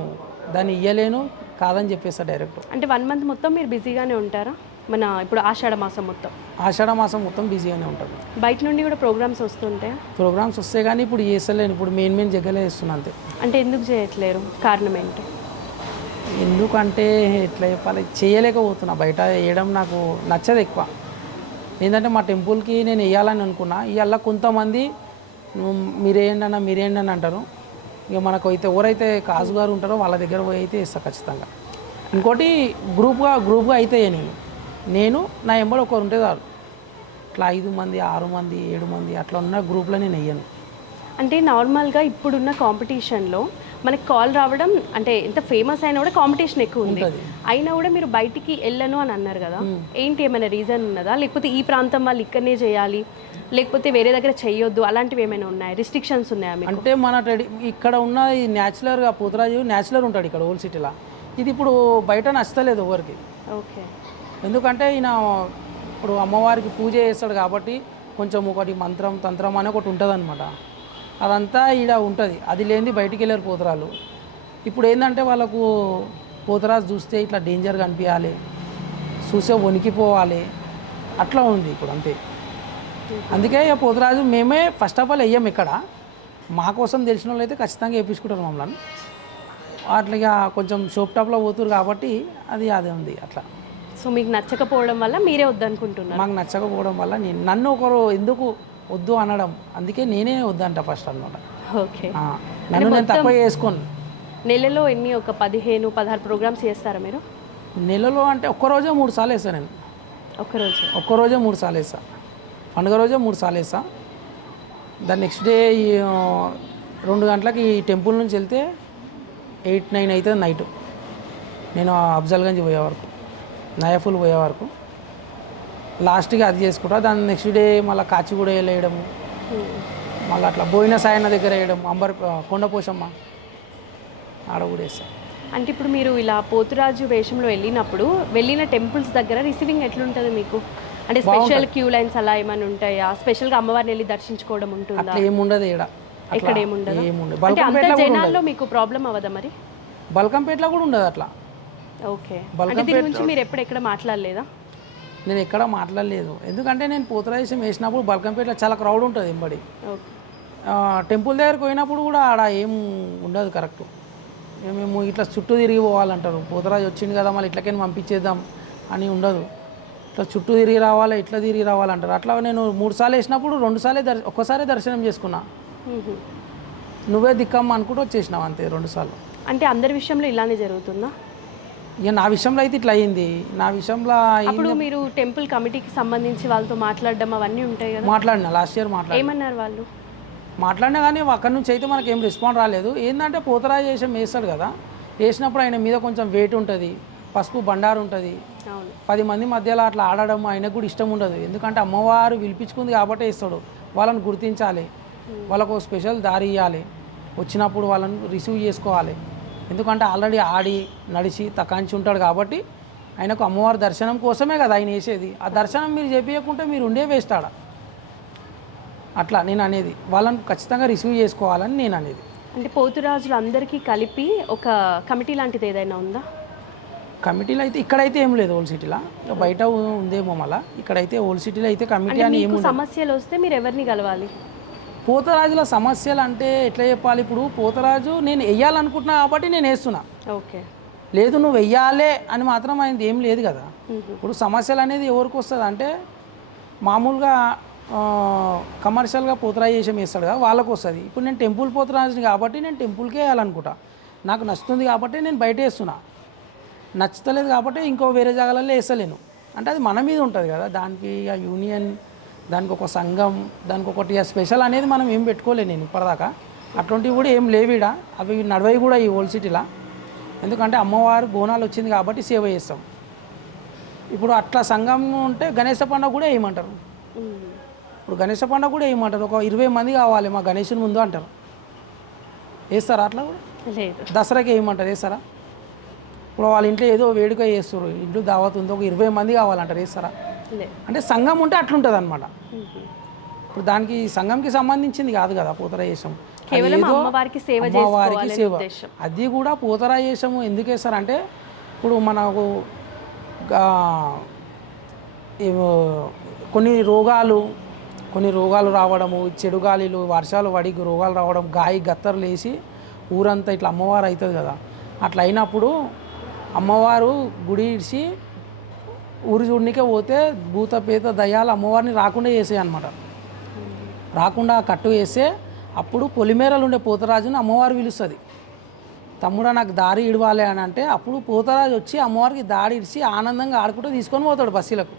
దాన్ని ఇయ్యలేను, కాదని చెప్పేస్తా డైరెక్ట్. అంటే 1 మంత్ మొత్తం మీరు బిజీగానే ఉంటారా? మన ఇప్పుడు ఆషాఢ మాసం మొత్తం ఆషాఢ మాసం మొత్తం బిజీగానే ఉంటుంది. బయట నుండి కూడా ప్రోగ్రామ్స్ వస్తుంటాయా? ప్రోగ్రామ్స్ వస్తే కానీ ఇప్పుడు చేస్తలేను. ఇప్పుడు మెయిన్ జగ్గలే చేస్తున్నా అంతే. అంటే ఎందుకు చేయట్లేరు? కారణం ఏంటి? ఎందుకంటే ఎట్లా చెప్పాలి, చేయలేకపోతున్నా. బయట వేయడం నాకు నచ్చదు ఎక్కువ. ఏంటంటే మా టెంపుల్కి నేను వేయాలని అనుకున్నా. ఇవాళ కొంతమంది మీరేండి అని అంటారు. ఇక మనకు అయితే ఎవరైతే కాజు గారు ఉంటారో వాళ్ళ దగ్గర పోయి అయితే ఇస్తా ఖచ్చితంగా. ఇంకోటి గ్రూప్గా అయితే నేను నా ఎంబడి ఒకరు ఉంటే చాలు. ఇట్లా 5 మంది 6 మంది 7 మంది అట్లా ఉన్న గ్రూప్లో నేను వేయను. అంటే నార్మల్గా ఇప్పుడున్న కాంపిటీషన్లో మనకి కాల్ రావడం, అంటే ఎంత ఫేమస్ అయినా కూడా కాంపిటీషన్ ఎక్కువ ఉంది. అయినా కూడా మీరు బయటికి వెళ్ళను అని అన్నారు కదా, ఏంటి ఏమైనా రీజన్ ఉన్నదా? లేకపోతే ఈ ప్రాంతం వాళ్ళు ఇక్కడనే చేయాలి, లేకపోతే వేరే దగ్గర చేయొద్దు, అలాంటివి ఏమైనా ఉన్నాయి? రిస్ట్రిక్షన్స్ ఉన్నాయా మీకు? అంటే మన ఇక్కడ ఉన్న ఈ న్యాచురల్గా పోతురాజు న్యాచురల్ ఉంటాడు ఇక్కడ ఓల్డ్ సిటీలో. ఇది ఇప్పుడు బయట నచ్చలేదు ఎవరికి. ఓకే. ఎందుకంటే ఈయన ఇప్పుడు అమ్మవారికి పూజ చేస్తాడు కాబట్టి కొంచెం ఒకటి మంత్రం తంత్రం అని ఒకటి ఉంటుంది అనమాట. అదంతా ఈడ ఉంటుంది. అది లేనిది బయటికి వెళ్ళారు పోతురాలు. ఇప్పుడు ఏంటంటే వాళ్ళకు పోతురాజు చూస్తే ఇట్లా డేంజర్గా అనిపించాలి, చూసే వణికిపోవాలి, అట్లా ఉంది ఇప్పుడు అంతే. అందుకే ఇక పోతురాజు మేమే ఫస్ట్ ఆఫ్ ఆల్ వెయ్యం ఇక్కడ. మా కోసం తెలిసిన వాళ్ళు అయితే ఖచ్చితంగా వేయించుకుంటారు మమ్మల్ని. అట్లా కొంచెం షోప్ టాప్లో పోతురు కాబట్టి అదే ఉంది అట్లా. సో మీకు నచ్చకపోవడం వల్ల మీరే వద్దనుకుంటున్నారు? మాకు నచ్చకపోవడం వల్ల నన్ను ఒకరు ఎందుకు వద్దు అనడం, అందుకే నేనే వద్దంట ఫస్ట్ అనమాట. ఓకే. నన్ను నేను తక్కువ చేసుకోను. నెలలో ఎన్ని, ఒక 15-16 ప్రోగ్రామ్స్ చేస్తారా మీరు? నెలలో అంటే ఒక్కరోజే 3 సార్లు వేస్తాను నేను. ఒక్కరోజే 3 సార్లు వేస్తాను. పండుగ రోజే 3 సార్లు వేస్తాను. దాని నెక్స్ట్ డే 2 గంటలకి ఈ టెంపుల్ నుంచి వెళ్తే 8-9 అవుతుంది నైట్. నేను అఫ్జల్గంజ్ పోయే వరకు, నయాఫుల్ పోయే వరకు లాస్ట్గా అది చేసుకుంటా. దాని నెక్స్ట్ డే మళ్ళీ కాచిగూడ వేయడము, మళ్ళీ అట్లా బోయిన సాయన్న దగ్గర వేయడం, కొండపోషమ్మ ఆడ కూడా వేస్తాను. అంటే ఇప్పుడు మీరు ఇలా పోతురాజు వేషంలో వెళ్ళిన టెంపుల్స్ దగ్గర రిసీవింగ్ ఎట్లుంటుంది మీకు? అంటే స్పెషల్ క్యూ లైన్స్ అలా ఏమైనా ఉంటాయా? స్పెషల్గా అమ్మవారిని వెళ్ళి దర్శించుకోవడం ఉంటుందా? అట్లా ఏముండదు ఇక్కడ ఏముండదు. అంటే అంత జనాల్లో మీకు ప్రాబ్లం అవ్వదా మరి? బల్కంపేటలో కూడా ఉండదు అట్లా. ఓకే. అంటే దీని గురించి మీరు ఎక్కడ మాట్లాడలేదా? నేను ఎక్కడ మాట్లాడలేదు. ఎందుకంటే నేను పోతురాజేశం వేసినప్పుడు బల్కంపేటలో చాలా క్రౌడ్ ఉంటుంది ఎంబడి. టెంపుల్ దగ్గరకు పోయినప్పుడు కూడా ఆడ ఏం ఉండదు కరెక్ట్. మేము ఇట్లా చుట్టూ తిరిగి పోవాలంటారు. పోతురాజు వచ్చింది కదా మళ్ళీ ఇట్లకైనా పంపించేద్దాం అని ఉండదు. ఇట్లా చుట్టూ తిరిగి రావాలి, ఇట్లా తిరిగి రావాలంటారు. అట్లా నేను 3 సార్లు వేసినప్పుడు 2 సార్లే ఒక్కసారి దర్శనం చేసుకున్నా. నువ్వే దిక్కమ్మ అనుకుంటూ వచ్చేసినావు అంతే 2 సార్లు. అంటే అందరి విషయంలో ఇలానే జరుగుతుందా? ఇక నా విషయంలో అయితే ఇట్లా అయ్యింది. నా విషయంలో అప్పుడు మీరు టెంపుల్ కమిటీకి సంబంధించి వాళ్ళతో మాట్లాడడం అవన్నీ ఉంటాయి కదా? మాట్లాడినా, లాస్ట్ ఇయర్ ఏమన్నారు వాళ్ళు? మాట్లాడినా కానీ అక్కడి నుంచి అయితే మనకి ఏం రెస్పాండ్ రాలేదు. ఏంటంటే పోతురాజు వేషం వేస్తాడు కదా, వేసినప్పుడు ఆయన మీద కొంచెం వెయిట్ ఉంటుంది, పసుపు బండారు ఉంటుంది. 10 మంది మధ్యలో అట్లా ఆడడం ఆయనకు కూడా ఇష్టం ఉండదు. ఎందుకంటే అమ్మవారు పిలిపించుకుంది కాబట్టి వేస్తాడు. వాళ్ళని గుర్తించాలి, వాళ్ళకు స్పెషల్ దారి ఇవ్వాలి, వచ్చినప్పుడు వాళ్ళని రిసీవ్ చేసుకోవాలి. ఎందుకంటే ఆల్రెడీ ఆడి నడిచి తకాంచి ఉంటాడు కాబట్టి ఆయనకు అమ్మవారి దర్శనం కోసమే కదా ఆయన వేసేది. ఆ దర్శనం మీరు చెప్పియకుంటే మీరు ఉండే వేస్ట్ ఆడ. అట్లా నేను అనేది వాళ్ళని ఖచ్చితంగా రిసీవ్ చేసుకోవాలని నేను అనేది. అంటే పోతురాజులు అందరికీ కలిపి ఒక కమిటీ లాంటిది ఏదైనా ఉందా? కమిటీలో అయితే ఇక్కడైతే ఏం లేదు ఓల్డ్ సిటీలో, బయట ఉందేమో. మళ్ళీ ఇక్కడైతే ఓల్డ్ సిటీలో అయితే కమిటీ అని ఏమి సమస్యలు వస్తే మీరు ఎవరిని కలవాలి? పోతరాజుల సమస్యలు అంటే ఎట్లా చెప్పాలి, ఇప్పుడు పోతరాజు నేను వెయ్యాలనుకుంటున్నా కాబట్టి నేను వేస్తున్నా. ఓకే. లేదు నువ్వు వెయ్యాలే అని మాత్రం ఆయనది ఏం లేదు కదా. ఇప్పుడు సమస్యలు అనేది ఎవరికి వస్తుంది అంటే మామూలుగా కమర్షియల్గా పోతరాజు చేసి వేస్తాడు కదా వాళ్ళకు వస్తుంది. ఇప్పుడు నేను టెంపుల్ పోతరాజుని కాబట్టి నేను టెంపుల్కే వేయాలనుకుంటా. నాకు నచ్చుతుంది కాబట్టి నేను బయట వేస్తున్నా. నచ్చుతలేదు కాబట్టి ఇంకో వేరే జాగాలలో వేస్తలేను. అంటే అది మన మీద ఉంటుంది కదా. దానికి ఆ యూనియన్, దానికి ఒక సంఘం, దానికి ఒకటి స్పెషల్ అనేది మనం ఏం పెట్టుకోలేదు నేను ఇప్పటిదాకా. అటువంటివి కూడా ఏం లేవిడ, అవి నడవయి కూడా ఈ ఓల్డ్ సిటీలో. ఎందుకంటే అమ్మవారు బోనాలు వచ్చింది కాబట్టి సేవ చేస్తాం. ఇప్పుడు అట్లా సంఘం ఉంటే గణేశ పండుగ కూడా వేయమంటారు. ఇప్పుడు గణేశ పండుగ కూడా వేయమంటారు. ఒక 20 మంది కావాలి మా గణేశుని ముందు అంటారు. వేస్తారా అట్లా కూడా? లేదు. దసరాకి వేయమంటారు, వేస్తారా? ఇప్పుడు వాళ్ళ ఇంట్లో ఏదో వేడుక చేస్తారు, ఇంట్లో దావత్ ఉంది, ఒక 20 మంది కావాలంటారు, వేస్తారా? లేదు. అంటే సంఘం ఉంటే అట్లుంటుంది అనమాట. ఇప్పుడు దానికి సంఘంకి సంబంధించింది కాదు కదా పోతరాజేశం, కేవలం అమ్మవారికి సేవ అమ్మవారికి చేసుకోవాలనే సేవ. ఉద్దేశం. అది కూడా పోతరాజేశము ఎందుకు వేస్తారంటే ఇప్పుడు మనకు ఏవో కొన్ని రోగాలు రావడము, చెడు గాలిలు, వర్షాలు పడి రోగాలు రావడం, గత్తర్లు వేసి ఊరంతా ఇట్లా అమ్మవారు అవుతుంది కదా, అట్లా అయినప్పుడు అమ్మవారు గుడి ఇడిచి ఊరు చూడనికే పోతే భూత పేత దయ్యాలు అమ్మవారిని రాకుండా చేసాయి అనమాట. రాకుండా కట్టు వేస్తే అప్పుడు పొలిమేరలు ఉండే పోతరాజుని అమ్మవారు పిలుస్తుంది, తమ్ముడా నాకు దారి ఇడవాలి అని అంటే అప్పుడు పోతరాజు వచ్చి అమ్మవారికి దారి ఇడిచి ఆనందంగా ఆడుకుంటూ తీసుకొని పోతాడు బస్సీలకు.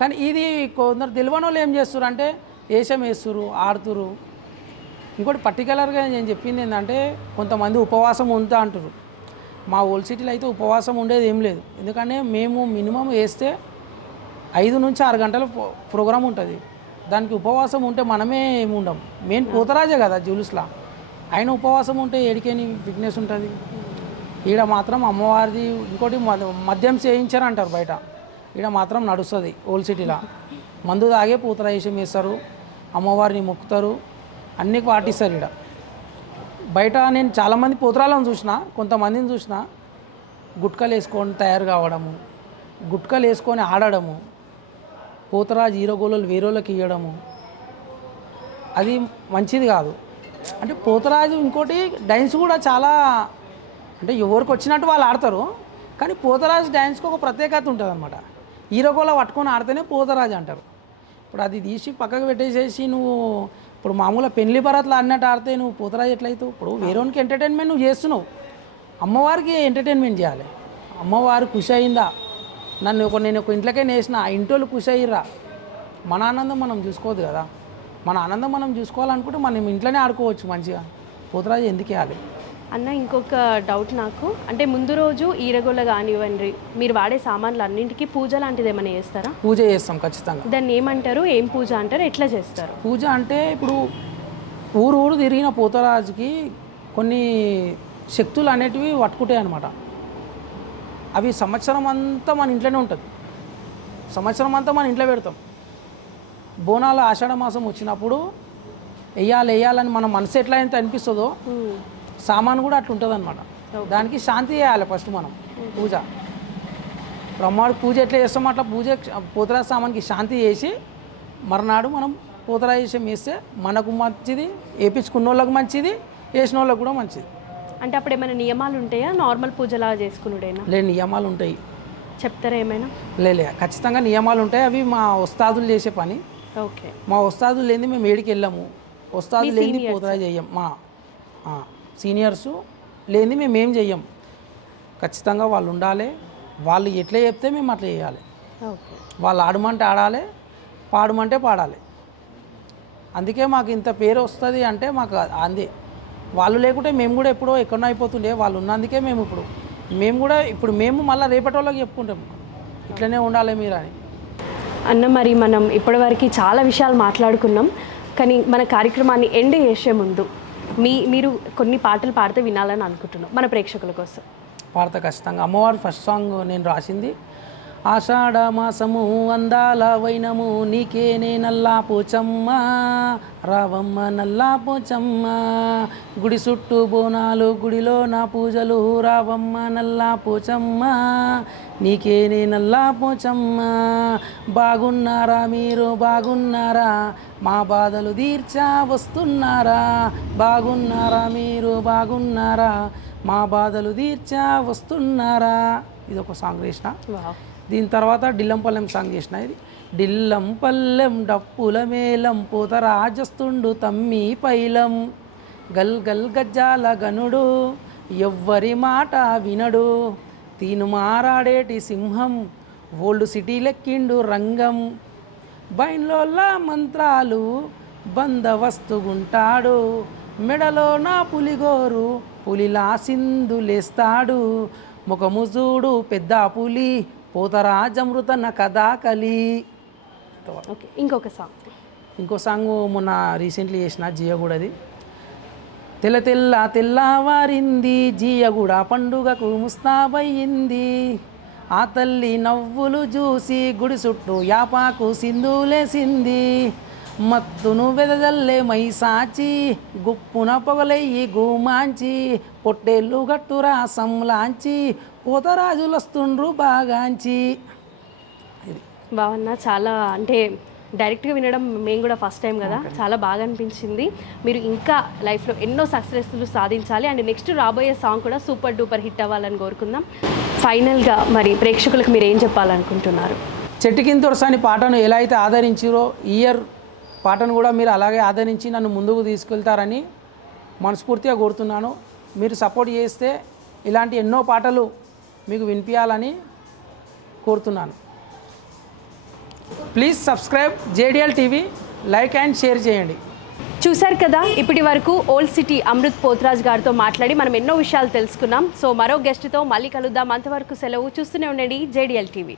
కానీ ఇది కొందరు తెలియని వాళ్ళు ఏం చేస్తారు అంటే వేషం వేస్తురు, ఆడుతురు. ఇంకోటి పర్టికులర్గా నేను చెప్పింది ఏంటంటే కొంతమంది ఉపవాసం ఉంటా అంటారు. మా ఓల్డ్ సిటీలో అయితే ఉపవాసం ఉండేది ఏం లేదు, ఎందుకంటే మేము మినిమం వేస్తే 5 నుంచి 6 గంటల ప్రోగ్రాం ఉంటుంది. దానికి ఉపవాసం ఉంటే మనమే ఏమి ఉండం. మెయిన్ పోతరాజే కదా జూలుస్లా, ఆయన ఉపవాసం ఉంటే ఏడికేని ఫిట్నెస్ ఉంటుంది. ఈడ మాత్రం అమ్మవారిది ఇంకోటి మద్యం చేయించారు అంటారు బయట, ఈడ మాత్రం నడుస్తుంది ఓల్డ్ సిటీలో. మందు తాగే పోతరాజేశం వేస్తారు, అమ్మవారిని మొక్కుతారు, అన్నీ పాటిస్తారు. ఈడ బయట నేను చాలామంది పోతరాలను చూసిన, కొంతమందిని చూసిన గుట్కలు వేసుకొని తయారు కావడము, గుట్కలు వేసుకొని ఆడడము, పోతరాజు హీరోగోళలు వేరేళ్ళకి ఇవ్వడము, అది మంచిది కాదు. అంటే పోతరాజు ఇంకోటి డ్యాన్స్ కూడా చాలా, అంటే ఎవరికి వచ్చినట్టు వాళ్ళు ఆడతారు, కానీ పోతరాజు డ్యాన్స్కి ఒక ప్రత్యేకత ఉంటుంది అనమాట. హీరోగోళ పట్టుకొని ఆడితేనే పోతరాజు అంటారు. ఇప్పుడు అది తీసి పక్కకు పెట్టేసేసి నువ్వు ఇప్పుడు మామూలుగా పెళ్లి బరాత్లు ఆడినట్టు ఆడితే నువ్వు పోతరాజు ఎట్లయితావు? ఇప్పుడు వేరేవానికి ఎంటర్టైన్మెంట్ నువ్వు చేస్తున్నావు, అమ్మవారికి ఎంటర్టైన్మెంట్ చేయాలి. అమ్మవారు ఖుషి అయిందా, నేను ఒక ఇంట్లోకే నేసిన ఆ ఇంటోళ్ళు ఖుషి అయ్యిర్రా, మన ఆనందం మనం చూసుకోవద్దు కదా. మన ఆనందం మనం చూసుకోవాలనుకుంటే మనం ఇంట్లోనే ఆడుకోవచ్చు మంచిగా, పోతరాజు ఎందుకు వేయాలి? అన్న ఇంకొక డౌట్ నాకు, అంటే ముందు రోజు ఈరగొల్ల కానివ్వండి, మీరు వాడే సామాన్లు అన్నింటికి పూజ లాంటిది ఏమైనా చేస్తారా? పూజ చేస్తాం ఖచ్చితంగా. దాన్ని ఏమంటారు, ఏం పూజ అంటారు, ఎట్లా చేస్తారు? పూజ అంటే ఇప్పుడు ఊరు తిరిగిన పోతరాజుకి కొన్ని శక్తులు అనేటివి పట్టుకుంటాయి అనమాట. అవి సంవత్సరం అంతా మన ఇంట్లోనే ఉంటుంది, సంవత్సరం అంతా మన ఇంట్లో పెడతాం. బోనాలు ఆషాఢ మాసం వచ్చినప్పుడు వేయాలని మన మనసు ఎట్లా అయితే అనిపిస్తుందో సామాను కూడా అట్లా ఉంటుంది అనమాట. దానికి శాంతి చేయాలి ఫస్ట్ మనం పూజ. బ్రహ్మాడికి పూజ ఎట్లా చేస్తామో అట్లా పూజ పోతరాజు సామాన్కి శాంతి చేసి మర్నాడు మనం పోతరాజేశం వేస్తే మనకు మంచిది, వేయించుకున్న వాళ్ళకి మంచిది, వేసిన వాళ్ళకి కూడా మంచిది. అంటే అప్పుడు ఏమైనా నియమాలు ఉంటాయా, నార్మల్ పూజలా చేసుకున్నాడేనా? లేదు, నియమాలు ఉంటాయి. చెప్తారా ఏమైనా? లే ఖచ్చితంగా నియమాలు ఉంటాయి. అవి మా ఉస్తాదులు చేసే పని. ఓకే. మా ఉస్తాదులు లేని మేము ఏడికి వెళ్ళాము, ఉస్తాదులు లేని పోతరాజు చెయ్యం. మా సీనియర్సు లేని మేము ఏం చెయ్యం. ఖచ్చితంగా వాళ్ళు ఉండాలి, వాళ్ళు ఎట్లా చెప్తే మేము అట్లా చేయాలి. వాళ్ళు ఆడమంటే ఆడాలి, పాడమంటే పాడాలి. అందుకే మాకు ఇంత పేరు వస్తుంది అంటే మాకు అందే. వాళ్ళు లేకుంటే మేము కూడా ఎప్పుడో ఎక్కడో అయిపోతుండే, వాళ్ళు ఉన్నందుకే మేము మళ్ళీ రేపటి వాళ్ళకి చెప్పుకుంటాం ఇట్లనే ఉండాలి మీరు అని. అన్న మరి మనం ఇప్పటివరకు చాలా విషయాలు మాట్లాడుకున్నాం, కానీ మన కార్యక్రమాన్ని ఎండ్ చేసే ముందు మీరు కొన్ని పాటలు పాడితే వినాలని అనుకుంటున్నాం మన ప్రేక్షకుల కోసం. పాడతా ఖచ్చితంగా. అమ్మవారి ఫస్ట్ సాంగ్ నేను రాసింది. ఆషాఢ మాసము అందాల వైనము నీకే నే నల్లా పోచమ్మ, రావమ్మ నల్లా పోచమ్మ, గుడి చుట్టూ బోనాలు గుడిలో నా పూజలు, రావమ్మ నల్లా పోచమ్మ, నీకే నే నల్లా పోచమ్మ. బాగున్నారా మీరు బాగున్నారా, మా బాధలు తీర్చా వస్తున్నారా, బాగున్నారా మీరు బాగున్నారా, మా బాధలు తీర్చా వస్తున్నారా. ఇది ఒక సాంగ్ చేసిన. దీని తర్వాత డిల్లంపల్లెం సాంగ్ చేసిన. ఇది డిల్లంపల్లెం డప్పుల మేళం పోతరాజస్తుండు తమ్మి పైలం, గల్ గల్ గజ్జాల గనుడు ఎవ్వరి మాట వినడు, తీను మారాడేటి సింహం ఓల్డ్ సిటీ లెక్కిండు రంగం, బైన్లోళ్ళ మంత్రాలు బందవస్తుగుంటాడు, మెడలో నా పులిగోరు పులిలా సింధులేస్తాడు, ముఖము చూడు పెద్ద పులి పోతరాజమృతన కథాకలి. ఓకే. ఇంకో సాంగ్ మొన్న రీసెంట్లీ చేసిన జియగూడది. తెల్లవారింది జియగూడ పండుగకు ముస్తాబయ్యింది. ఆ తల్లి నవ్వులు చూసి గుడి చుట్టూ యాపాకు సింధులేసింది. మత్తును వెదజల్లే మైసాచి గుప్పున పొగలయ్యి గూమాంచి పొట్టేళ్ళు గట్టు రాసంలాంచి పోతరాజులొస్తుండ్రు బాగాంచి. బాగున్నా చాలా అంటే డైరెక్ట్గా వినడం మేము కూడా ఫస్ట్ టైం కదా, చాలా బాగా అనిపించింది. మీరు ఇంకా లైఫ్లో ఎన్నో సక్సెస్లు సాధించాలి అండ్ నెక్స్ట్ రాబోయే సాంగ్ కూడా సూపర్ డూపర్ హిట్ అవ్వాలని కోరుకుందాం. ఫైనల్గా మరి ప్రేక్షకులకు మీరు ఏం చెప్పాలనుకుంటున్నారు? చెట్టు కింద దొరసాని పాటను ఎలా అయితే ఆదరించారో ఇయర్ పాటను కూడా మీరు అలాగే ఆదరించి నన్ను ముందుకు తీసుకెళ్తారని మనస్ఫూర్తిగా కోరుతున్నాను. మీరు సపోర్ట్ చేస్తే ఇలాంటి ఎన్నో పాటలు మీకు వినిపించాలని కోరుతున్నాను. Please subscribe JDL TV, like and share చేయండి. చూశారు కదా, ఇప్పటి వరకు ఓల్డ్ సిటీ అమృత్ పోత్రాజ్ గారితో మాట్లాడి మనం ఎన్నో విషయాలు తెలుసుకున్నాం. సో మరో గెస్ట్తో మళ్ళీ కలుద్దాం. అంతవరకు సెలవు. చూస్తూనే ఉండండి JDL టీవీ.